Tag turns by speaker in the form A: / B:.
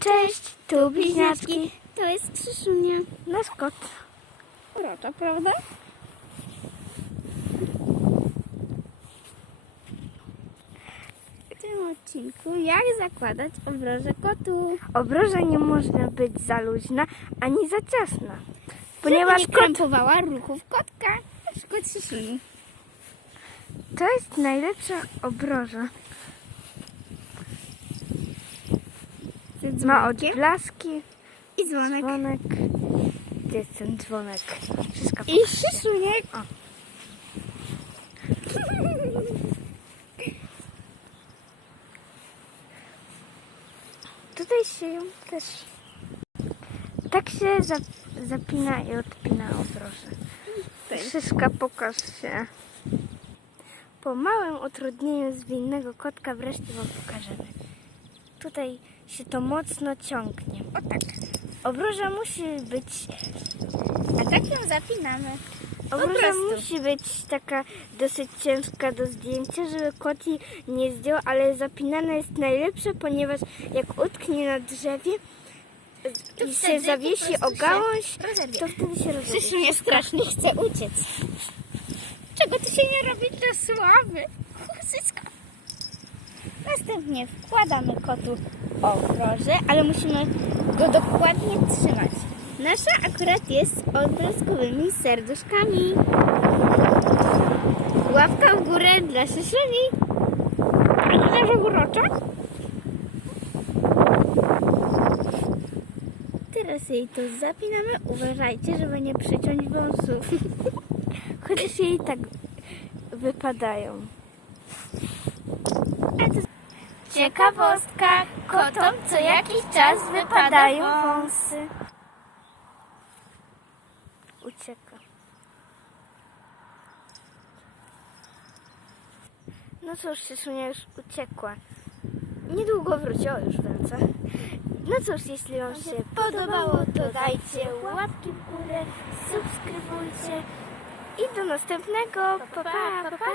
A: Cześć, tu bliźniaczki.
B: To jest Krzyszunia.
A: Nasz kot.
B: Urocza, prawda? W tym odcinku jak zakładać obroże kotu.
A: Obroża nie można być za luźna ani za ciasna. Ponieważ
B: Żeby nie
A: kot
B: krępowała ruchów kotka. Na przykład Krzysuni.
A: to jest najlepsza obroża. Ma
B: dzwonkiem
A: odblaski,
B: i dzwonek.
A: dzwonek. Gdzie jest ten dzwonek? Wszystko
B: I Krzysuniek.
A: O. Tutaj się ją też... Tak się za, zapina i odpina obroże. Szyszka, pokaż się. Po małym utrudnieniu zwinnego kotka wreszcie Wam pokażemy. Tutaj się to mocno ciągnie.
B: O tak.
A: Obroża musi być,
B: A tak ją zapinamy.
A: obroża musi być taka dosyć ciężka do zdjęcia, żeby kot jej nie zdjął, ale zapinana jest najlepsza, ponieważ jak utknie na drzewie
B: To
A: i się zawiesi o gałąź, to wtedy się rozerwie.
B: Krzyszunia strasznie chce uciec. Czego tu się nie robi dla sławy? Zyska. Następnie wkładamy kotu obroże, ale musimy go dokładnie trzymać. Nasza akurat jest z odblaskowymi serduszkami. Łapka w górę dla Szyszuni. A nie że urocza? Teraz jej to zapinamy. Uważajcie, żeby nie przyciąć wąsów.
A: Chociaż jej tak wypadają.
B: Ciekawostka, kotom co jakiś czas
A: wypadają wąsy. Ucieka. No cóż, Szysunia już uciekła. Niedługo wróci, o już wraca. No cóż, jeśli Wam się podobało, to dajcie łapki w górę, subskrybujcie i do następnego. Pa, pa, pa, pa,